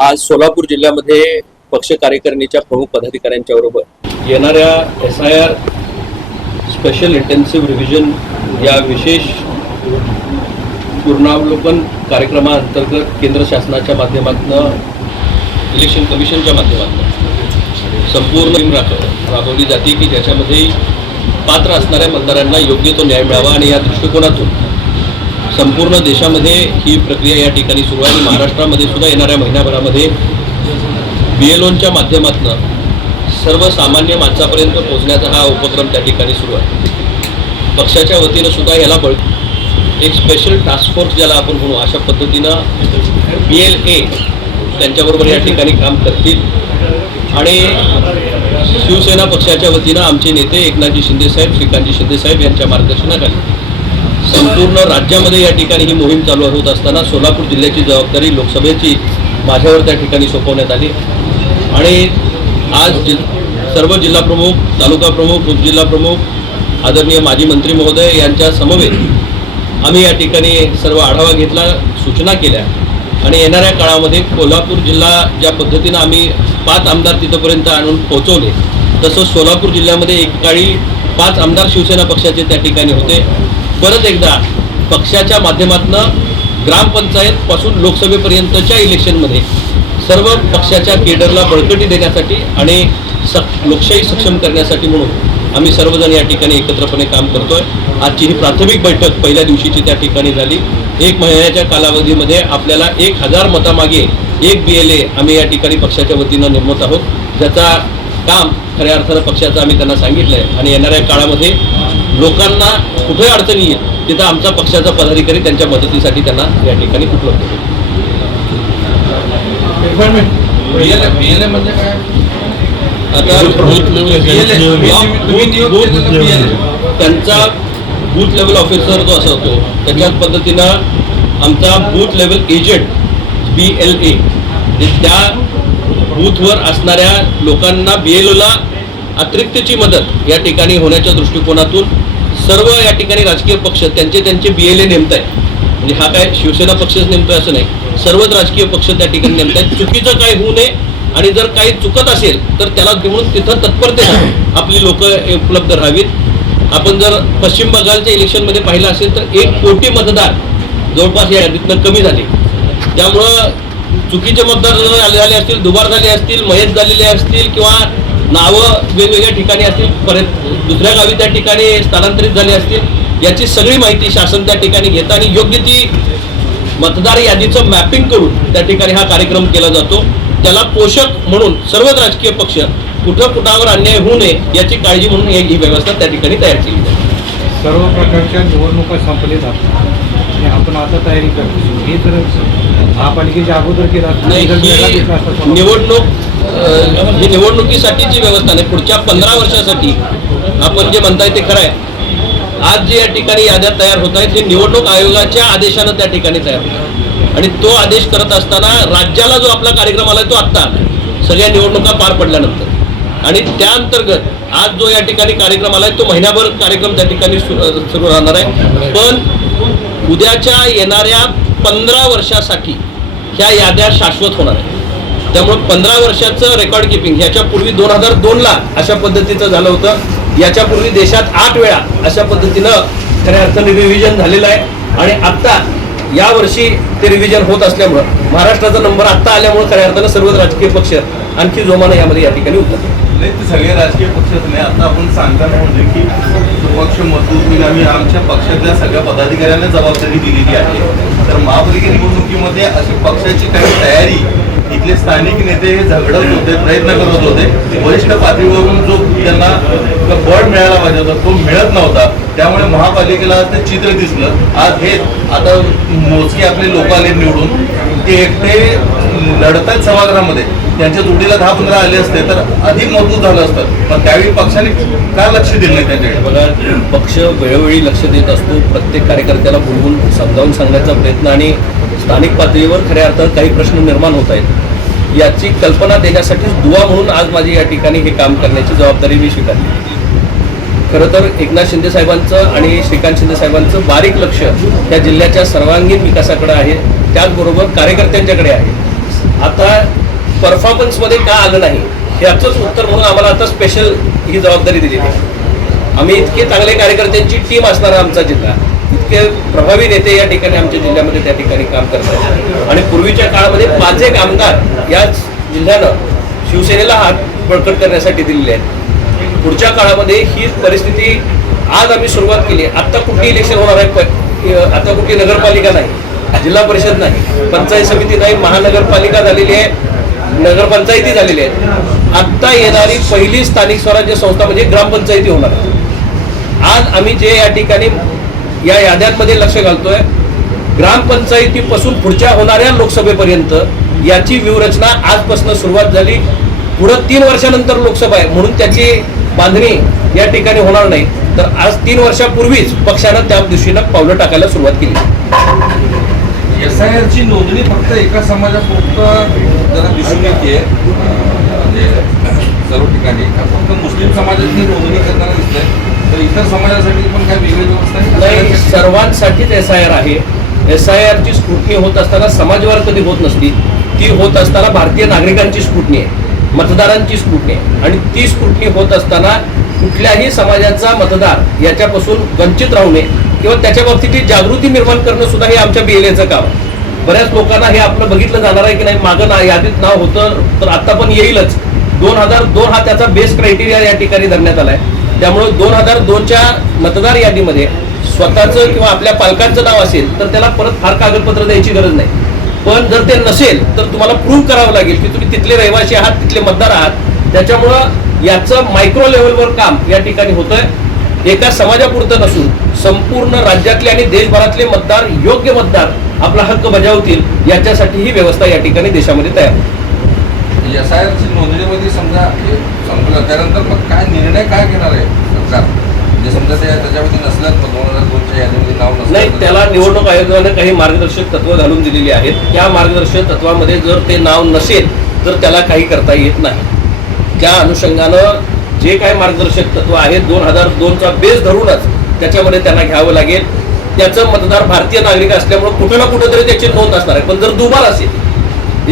आज सोलापूर जिल्ह्यामध्ये पक्ष कार्यकारिणीच्या प्रमुख पदाधिकाऱ्यांच्या बरोबर येणाऱ्या SIR स्पेशल इंटेन्सिव्ह रिव्हिजन या विशेष पूर्णावलोकन कार्यक्रमाअंतर्गत केंद्र शासनाच्या माध्यमातून इलेक्शन कमिशनच्या माध्यमातून संपूर्ण मोहीम राबवली जाते की ज्याच्यामध्ये पात्र असणाऱ्या मतदारांना योग्य तो न्याय मिळावा आणि या दृष्टिकोनातून संपूर्ण देशामध्ये ही प्रक्रिया या ठिकाणी सुरू आहे. महाराष्ट्रामध्ये सुद्धा येणाऱ्या महिन्याभरामध्ये BLOच्या माध्यमातून सर्वसामान्य माणसापर्यंत पोहोचण्याचा हा उपक्रम त्या ठिकाणी सुरू आहे. पक्षाच्या वतीनं सुद्धा याला एक स्पेशल टास्क फोर्स ज्याला आपण म्हणू अशा पद्धतीनं BLA त्यांच्याबरोबर या ठिकाणी काम करतील आणि शिवसेना पक्षाच्या वतीनं आमचे नेते एकनाथजी शिंदेसाहेब, श्रीकांतजी शिंदेसाहेब यांच्या मार्गदर्शनाखाली संपूर्ण राज्यामध्ये या ठिकाणी ही मोहीम चालू होत असताना सोलापूर जिल्ह्याची जबाबदारी लोकसभेची माझ्यावर त्या ठिकाणी सोपवण्यात आली आणि आज सर्व जिल्हा प्रमुख, तालुका प्रमुख, उपजिल्हा प्रमुख, आदरणीय माजी मंत्री महोदय यांच्या समवेत आम्ही या ठिकाणी सर्व आढावा घेतला, सूचना केल्या आणि येणाऱ्या काळामध्ये कोल्हापूर जिल्हा ज्या पद्धतीनं आम्ही 5 आमदार तिथपर्यंत आणून पोहोचवले तसं सोलापूर जिल्ह्यामध्ये एकाकाळी 5 आमदार शिवसेना पक्षाचे त्या ठिकाणी होते. परत एकदा पक्षाच्या माध्यमातून ग्रामपंचायतपासून लोकसभेपर्यंतच्या इलेक्शनमध्ये सर्व पक्षाच्या केडरला बळकटी देण्यासाठी आणि लोकशाही सक्षम करण्यासाठी म्हणून आम्ही सर्वजण या ठिकाणी एकत्रपणे काम करतोय. आजची ही प्राथमिक बैठक पहिल्या दिवशीची त्या ठिकाणी झाली. 1 महिन्याच्या कालावधीमध्ये आपल्याला 1000 मतामागे 1 BLA आम्ही या ठिकाणी पक्षाच्या वतीनं नेमत आहोत, ज्याचा काम खऱ्या अर्थानं पक्षाचं आम्ही त्यांना सांगितलं आहे आणि येणाऱ्या काळामध्ये लोकांना कुठे अडचणी येईल तिथं आमचा पक्षाचा पदाधिकारी त्यांच्या मदतीसाठी त्यांना या ठिकाणी उपलब्ध होईल. आता त्यांचा बूथ लेवल ऑफिसर जो असतो त्याच्याच पद्धतीनं आमचा बूथ लेवल एजंट BLA त्या बूथवर असणाऱ्या लोकांना BLOला अतिरिक्तची मदत या ठिकाणी होण्याच्या दृष्टिकोनातून सर्व या ठिकाणी राजकीय पक्ष त्यांचे BLA नेमत आहे. म्हणजे हा काय शिवसेना पक्षच नेमतोय असं नाही, सर्वच राजकीय पक्ष त्या ठिकाणी नेमत आहेत. चुकीचं काय होऊ नये आणि जर काही चुकत असेल तर त्याला घेऊन तिथं तत्परतेने आपली लोक उपलब्ध राहावीत. आपण जर पश्चिम बंगालच्या इलेक्शनमध्ये पाहिलं असेल तर 1 कोटी मतदार जवळपास या यादीतनं कमी झाले. त्यामुळं चुकीचे मतदार झाले असतील, दुबार झाले असतील, मयत झालेले असतील किंवा नावं वेगवेगळ्या ठिकाणी असतील, परत दुसऱ्या गावी त्या ठिकाणी स्थलांतरित झाले असतील, याची सगळी माहिती शासन त्या ठिकाणी घेतं आणि योग्य ती मतदार यादीचं मॅपिंग करून त्या ठिकाणी हा कार्यक्रम केला जातो. त्याला पोषक म्हणून सर्वच राजकीय पक्ष कुठावर अन्याय होऊ नये याची काळजी म्हणून ही व्यवस्था त्या ठिकाणी तयार केली जाते. सर्व प्रकारच्या निवडणुका संपल्या जातात आणि आपण आता तयारी करतो. हे तर महापालिकेच्या अगोदर केला नाही, ही निवडणुकीसाठीची व्यवस्था नाही, पुढच्या 15 वर्षासाठी आपण जे म्हणताय ते खरं आहे. आज जे या ठिकाणी याद्या तयार होत आहेत हे निवडणूक आयोगाच्या आदेशानं त्या ठिकाणी तयार होत आणि तो आदेश करत असताना राज्याला जो आपला कार्यक्रम आला तो आत्ता सगळ्या निवडणुका पार पडल्यानंतर आणि त्या अंतर्गत आज जो या ठिकाणी कार्यक्रम आलाय तो महिनाभर कार्यक्रम त्या ठिकाणी सुरू राहणार आहे. पण उद्याच्या येणाऱ्या 15 वर्षासाठी ह्या याद्या शाश्वत होणार आहेत. त्यामुळे 15 वर्षाचं रेकॉर्ड किपिंग ह्याच्यापूर्वी 2002ला अशा पद्धतीचं झालं होतं. याच्यापूर्वी देशात 8 वेळा अशा पद्धतीनं खऱ्या अर्थाने रिव्हिजन झालेलं आहे आणि आत्ता यावर्षी ते रिव्हिजन होत असल्यामुळं महाराष्ट्राचा नंबर आत्ता आल्यामुळे खऱ्या अर्थानं सर्वच राजकीय पक्ष आणखी जोमानं यामध्ये या ठिकाणी उतरले. नाही, ते सगळे राजकीय पक्षच नाही. आता आपण सांगताना म्हणजे की पक्ष मजबूत आम्ही आमच्या पक्षातल्या सगळ्या पदाधिकाऱ्यांना जबाबदारी दिलेली आहे. तर महापालिका निवडणुकीमध्ये अशी पक्षाची काही तयारी इथले स्थानिक नेते झगडत होते, प्रयत्न करत होते. वरिष्ठ पातळीवरून जो त्यांना बळ मिळायला पाहिजे होता तो मिळत नव्हता. त्यामुळे महापालिकेला ते चित्र दिसलं. आज हे आता मोजके आपले लोक आले निवडून, ते एकटे लढतात सभागृहामध्ये, त्यांच्या जोडीला 10-15 आले असते तर अधिक मजबूत झालं असतं. पण त्यावेळी पक्षाने का लक्ष दिलं नाही त्यांच्याकडे? बघा, पक्ष वेळोवेळी लक्ष देत असतो. प्रत्येक कार्यकर्त्याला बोलवून समजावून सांगण्याचा प्रयत्न आणि स्थानिक पातळीवर खऱ्या अर्थात काही प्रश्न निर्माण होत आहेत याची कल्पना देण्यासाठी दुवा म्हणून आज माझी या ठिकाणी हे काम करण्याची जबाबदारी मी स्वीकारली. खरं तर एकनाथ शिंदे साहेबांचं आणि श्रीकांत शिंदे साहेबांचं बारीक लक्ष त्या जिल्ह्याच्या सर्वांगीण विकासाकडे आहे, त्याचबरोबर कार्यकर्त्यांच्याकडे आहे. आता परफॉर्मन्समध्ये का आलं नाही याचंच उत्तर म्हणून आम्हाला आता स्पेशल ही जबाबदारी दिलेली आहे. आम्ही इतके चांगले कार्यकर्त्यांची टीम असणारा आमचा जिल्हा, इतके प्रभावी नेते या ठिकाणी आमच्या जिल्ह्यामध्ये त्या ठिकाणी काम करतात आणि पूर्वीच्या काळामध्ये 5 एक आमदार याच जिल्ह्यानं शिवसेनेला हात बळकट करण्यासाठी दिलेले आहेत. पुढच्या काळामध्ये ही परिस्थिती आज आम्ही सुरुवात केली. आत्ता कुठली इलेक्शन होणार आहे, आता कुठली नगरपालिका नाही, जिल्हा परिषद नाही, पंचायत समिती नाही, महानगरपालिका झालेली आहे, नगरपंचायती झालेली आहेत. आत्ता येणारी पहिली स्थानिक स्वराज्य संस्था म्हणजे ग्रामपंचायती होणार. आज आम्ही जे या ठिकाणी या याद्यांमध्ये लक्ष घालतोय, ग्रामपंचायतीपासून पुढच्या होणाऱ्या लोकसभेपर्यंत याची व्यूहरचना आजपासून सुरुवात झाली. पुढं 3 वर्षानंतर लोकसभा आहे म्हणून त्याची बांधणी या ठिकाणी होणार नाही, तर आज 3 वर्षापूर्वीच पक्षानं त्या दिशेनं पावलं टाकायला सुरुवात केली. SIR ची नोंदणी फक्त एका समाजापुरतं जरा दिसून येते, म्हणजे सर्व ठिकाणी फक्त मुस्लिम समाजाची नोंदणी करताना दिसतंय, तर इतर समाजासाठी पण काय वेगळी व्यवस्था आहे? नाही, सर्वांसाठीच SIR आहे. SIR ची स्क्रुटनी होत असताना समाजवार कधी होत नसती, ती होत असताना भारतीय नागरिकांची स्क्रुटनी आहे, मतदारांची स्क्रुटनी आहे. आणि ती स्क्रुटनी होत असताना कुठल्याही समाजाचा मतदार याच्यापासून वंचित राहू नये किंवा त्याच्या बाबतीत जागृती निर्माण करणं सुद्धा हे आमच्या BLAचं काम आहे. बऱ्याच लोकांना हे आपलं बघितलं जाणार आहे की नाही, मागं यादीत नाव होतं तर आता पण येईलच. 2002 हा त्याचा बेस क्रायटेरिया या ठिकाणी धरण्यात आला आहे. त्यामुळे 2002च्या मतदार यादीमध्ये स्वतःचं किंवा आपल्या पालकांचं नाव असेल तर त्याला परत फार कागदपत्र द्यायची गरज नाही. पण जर ते नसेल तर तुम्हाला प्रूव्ह करावं लागेल की तुम्ही तिथले रहिवासी आहात, तिथले मतदार आहात. त्याच्यामुळं याचं मायक्रो लेव्हलवर काम या ठिकाणी होतंय. एका समाजापुरतं नसून संपूर्ण राज्यातले आणि देशभरातले मतदार, योग्य मतदार आपला हक्क बजावतील याच्यासाठी ही व्यवस्था या ठिकाणी देशामध्ये तयार आहे. SIR ची नोंदणीमध्ये समजा हे संपलं त्यानंतर मग काय निर्णय काय घेणार आहे सरकार? म्हणजे समजा त्याच्यामध्ये नसल्यास 2002च्या यादीमध्ये नाव नसलं नाही, त्याला निवडणूक आयोगाने काही मार्गदर्शक तत्व घालून दिलेली आहेत. त्या मार्गदर्शक तत्वामध्ये जर ते नाव नसेल तर त्याला काही करता येत नाही. त्या अनुषंगानं जे काही मार्गदर्शक तत्व आहेत 2002चा बेस धरूनच त्याच्यामध्ये त्यांना घ्यावं लागेल. त्याचं मतदार भारतीय नागरिक असल्यामुळे कुठं ना कुठं तरी त्याची नोंद असणार आहे. पण जर दुबार असेल,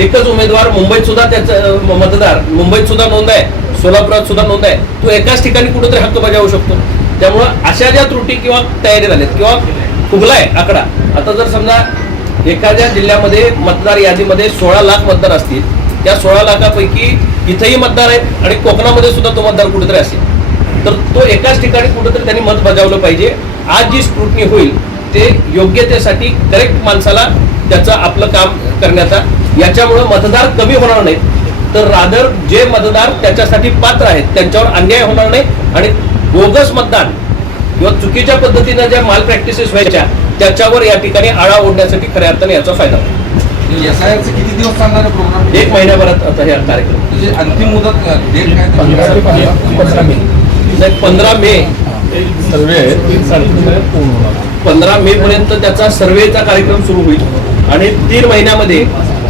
एकच उमेदवार मुंबईत सुद्धा त्याचं मतदार मुंबईत सुद्धा नोंद आहे, सोलापुरात सुद्धा नोंद आहे, तो एकाच ठिकाणी कुठंतरी हक्क बजावू शकतो. त्यामुळं अशा ज्या त्रुटी किंवा तयारी झाल्यात किंवा फुगलाय आकडा, आता जर समजा एखाद्या जिल्ह्यामध्ये मतदार यादीमध्ये 16 लाख मतदार असतील, त्या 16 लाखापैकी इथंही मतदार आहेत आणि कोकणामध्ये सुद्धा तो मतदार कुठेतरी असेल, तर तो एकाच ठिकाणी कुठेतरी त्यांनी मत बजावलं पाहिजे. आज जी स्क्रुटनी होईल ते योग्यतेसाठी करेक्ट माणसाला त्याचं आपलं काम करण्याचा, याच्यामुळं मतदार कमी होणार नाहीत तर रादर जे मतदार त्याच्यासाठी पात्र आहेत त्यांच्यावर अन्याय होणार नाही आणि बोगस मतदान किंवा चुकीच्या पद्धतीनं ज्या माल प्रॅक्टिसेस व्हायच्या त्याच्यावर या ठिकाणी आळा ओढण्यासाठी खऱ्या अर्थाने याचा फायदा होईल. SIR चे किती दिवस चालणार आहे प्रोग्राम? 1 महिन्याभरात आता हे कार्यक्रम. म्हणजे अंतिम मुदत डेट काय? 15 मे 15 मे पर्यंत त्याचा सर्वेचा कार्यक्रम सुरू होईल आणि 3 महिन्यामध्ये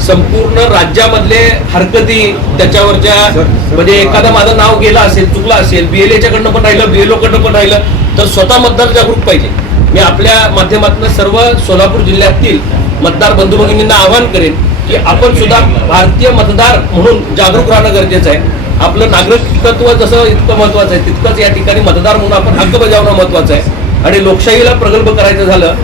संपूर्ण राज्यामधले हरकती त्याच्यावरच्या, म्हणजे एखादं माझं नाव गेलं असेल, चुकलं असेल, BLAच्या कडनं पण राहिलं, BLO कडनं पण राहिलं तर स्वतः मतदार जागरूक पाहिजे. मी आपल्या माध्यमातून सर्व सोलापूर जिल्ह्यातील मतदार बंधू भगिनींना आवाहन करेन की आपण सुद्धा भारतीय मतदार म्हणून जागरूक राहणं गरजेचं आहे. आपलं नागरिकत्व जसं इतकं महत्वाचं आहे तितकंच या ठिकाणी मतदार म्हणून आपण हक्क बजावणं महत्वाचं आहे. आणि लोकशाहीला प्रगल्भ करायचं झालं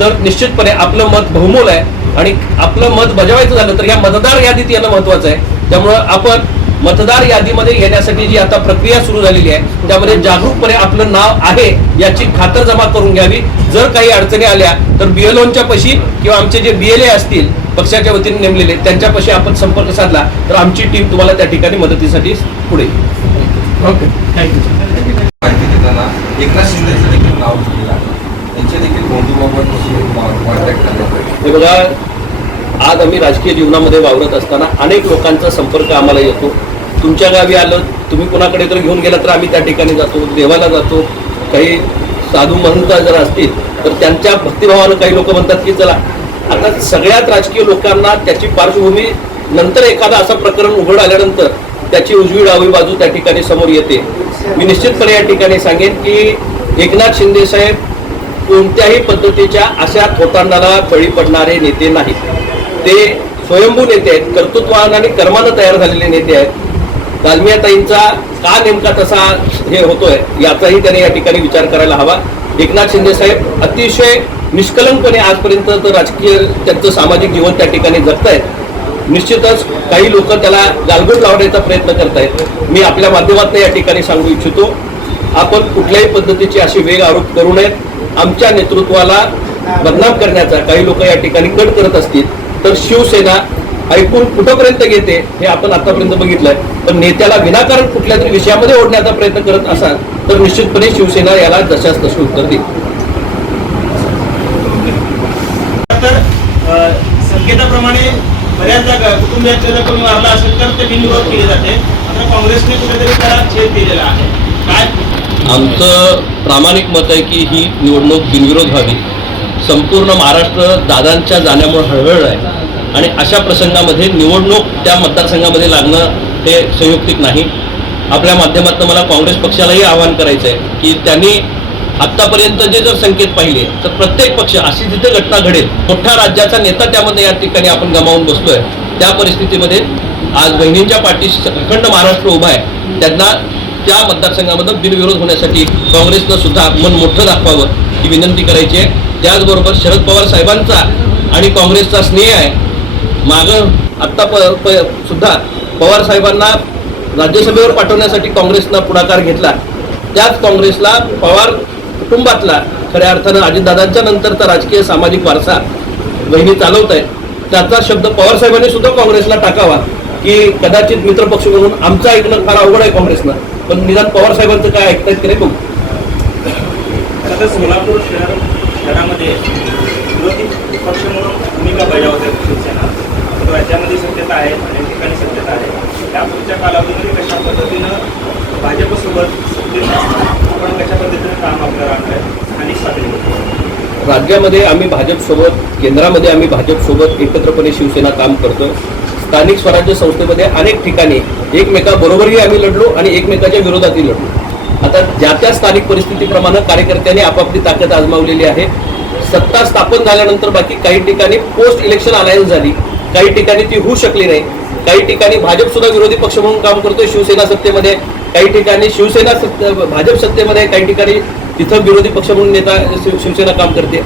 तर निश्चितपणे आपलं मत बहुमोल आहे आणि आपलं मत बजावायचं झालं तर या मतदार यादीत येणं महत्वाचं आहे. त्यामुळं आपण मतदार यादीमध्ये येण्यासाठी जी आता प्रक्रिया सुरू झालेली आहे त्यामध्ये जागरूकपणे आपलं नाव आहे याची खातरजमा करून घ्यावी. जर काही अडचणी आल्या तर BLOंच्या पशी किंवा आमचे जे BLA असतील पक्षाच्या वतीने नेमलेले त्यांच्यापाशी आपण संपर्क साधला तर आमची टीम तुम्हाला त्या ठिकाणी मदतीसाठी पुढे येईल. Okay, thank you. माहिती देताना एकनाथ शिंदेचं देखील नाव दिलेलं आहे, त्यांच्या देखील बंधूबाबत कॉन्टॅक्ट करण्यात. हे बघा, आज आम्ही राजकीय जीवनामध्ये वावरत असताना अनेक लोकांचा संपर्क आम्हाला येतो. तुमच्या गावी आलं, तुम्ही कुणाकडे तर घेऊन गेला तर आम्ही त्या ठिकाणी जातो, देवाला जातो. काही साधू महंत जर असतील तर त्यांच्या भक्तिभावानं काही लोक म्हणतात की चला. आता सगळ्यात राजकीय लोकांना त्याची पार्श्वभूमी नंतर एखादा असं प्रकरण उघड आल्यानंतर त्याची उजवी डावी बाजू त्या ठिकाणी समोर येते. मी निश्चितपणे या ठिकाणी सांगेन की एकनाथ शिंदे साहेब कोणत्याही पद्धतीच्या अशा थोतांडाला बळी पडणारे नेते नाहीत. ते स्वयंभू नेते आहेत, कर्तृत्वानं आणि कर्मानं तयार झालेले नेते आहेत. दालमियाताईंचा का नेमका तसा हे होतोय याचाही त्याने या ठिकाणी विचार करायला हवा. एकनाथ शिंदे साहेब अतिशय निष्कलंकपणे आजपर्यंत तर राजकीय त्यांचं सामाजिक जीवन त्या ठिकाणी जगतायत. निश्चितच काही लोक त्याला गालबोट लावण्याचा प्रयत्न करतायत. मी आपल्या माध्यमातून या ठिकाणी सांगू इच्छितो, आपण कुठल्याही पद्धतीचे असे वेग आरोप करू नयेत. आमच्या नेतृत्वाला बदनाम करण्याचा काही लोक या ठिकाणी कट करत असतील तर शिवसेना ऐकून कुठंपर्यंत घेते हे आपण आतापर्यंत बघितलंय. पण नेत्याला विनाकारण कुठल्या तरी विषयामध्ये ओढण्याचा प्रयत्न करत असाल तर निश्चितपणे शिवसेना याला जशास तसे उत्तर देईल. तर संकेताप्रमाणे बऱ्याचदा कुटुंबियातल्या जर कोणी मारला असेल तर ते बिनविरोध केले जाते. आता काँग्रेसने कुठेतरी त्याला छेद दिलेला आहे. काय आमचं प्रामाणिक मत आहे की ही निवडणूक बिनविरोध व्हावी. संपूर्ण महाराष्ट्र दादांच्या जाण्यामुळे हळहळ आहे आणि अशा प्रसंगामध्ये निवडणूक त्या मतदारसंघामध्ये लागणं हे संयुक्तिक नाही. आपल्या माध्यमातून मला काँग्रेस पक्षालाही आवाहन करायचं आहे की त्यांनी आत्तापर्यंत जे जर संकेत पाहिले तर प्रत्येक पक्ष अशी जिथे घटना घडेल, मोठा राज्याचा नेता त्यामध्ये या ठिकाणी आपण गमावून बसतोय, त्या परिस्थितीमध्ये आज बहिणींच्या पाठीशी अखंड महाराष्ट्र उभा आहे. त्यांना त्या मतदारसंघामधून बिनविरोध होण्यासाठी काँग्रेसनं सुद्धा मन मोठं दाखवावं ही विनंती करायची आहे. त्याचबरोबर शरद पवार साहेबांचा आणि काँग्रेसचा स्नेह आहे. मागं आत्ता सुद्धा पवार साहेबांना राज्यसभेवर पाठवण्यासाठी काँग्रेसनं पुढाकार घेतला. त्याच काँग्रेसला पवार कुटुंबातला खऱ्या अर्थानं अजितदादांच्या नंतरचा राजकीय सामाजिक वारसा बहिणी चालवत आहेत. त्याचा शब्द पवार साहेबांनी सुद्धा काँग्रेसला टाकावा की कदाचित मित्रपक्ष म्हणून आमचं ऐकणं फार अवघड आहे काँग्रेसनं, पण निदान पवार साहेबांचं काय ऐकतायत की नाही बघू. आता सोलापूर शहरामध्ये विरोधी पक्ष म्हणून भूमिका बजावत आहे शिवसेना. तर राज्यामध्ये सत्यता आहे, अनेक ठिकाणी सत्यता आहे. त्या पुढच्या कालावधीमध्ये कशा पद्धतीनं भाजपसोबत आपण कशा पद्धतीनं काम आपलं राहणार आहे स्थानिक पातळीवर. राज्यामध्ये आम्ही भाजपसोबत, केंद्रामध्ये आम्ही भाजपसोबत एकत्रपणे शिवसेना काम करतो. स्थानिक स्वराज्य संस्थेमध्ये अनेक ठिकाणी एकमेकाबरोबरही आम्ही लढलो आणि एकमेकाच्या विरोधातही लढलो. आता ज्या त्या स्थानिक परिस्थितीप्रमाणे कार्यकर्त्यांनी आपापली ताकद आजमावलेली आहे. सत्ता स्थापन झाल्यानंतर बाकी काही ठिकाणी पोस्ट इलेक्शन अलायन्स झाली, काही ठिकाणी ती होऊ शकली नाही. काही ठिकाणी भाजप सुद्धा विरोधी पक्ष म्हणून काम करतोय, शिवसेना सत्तेमध्ये, काही ठिकाणी भाजप सत्तेमध्ये, काही ठिकाणी तिथं विरोधी पक्ष म्हणून शिवसेना काम करते.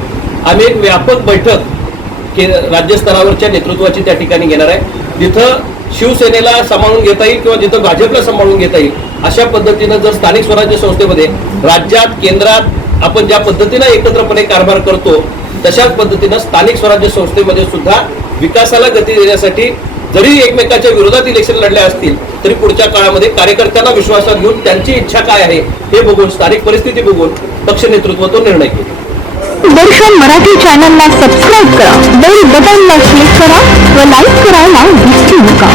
आम्ही एक व्यापक बैठक राज्यस्तरावरच्या नेतृत्वाची त्या ठिकाणी घेणार आहे, जिथं शिवसेनेला सांभाळून घेता येईल किंवा जिथं भाजपला सांभाळून घेता येईल अशा पद्धतीनं जर स्थानिक स्वराज्य संस्थेमध्ये राज्यात केंद्रात आपण ज्या पद्धतीनं एकत्रपणे कारभार करतो तशाच पद्धतीनं स्थानिक स्वराज्य संस्थेमध्ये सुद्धा विकासाला गती देण्यासाठी जरी एकमेकाच्या विरोधात इलेक्शन लढल्या असतील तरी पुढच्या काळामध्ये कार्यकर्त्यांना विश्वासात घेऊन त्यांची इच्छा काय आहे हे बघून, स्थानिक परिस्थिती बघून पक्ष नेतृत्व तो निर्णय घेईल. दर्शन मराठी चॅनलला सबस्क्राईब करा, बेल बटनला क्लिक करा व लाईक करायला विसरू नका.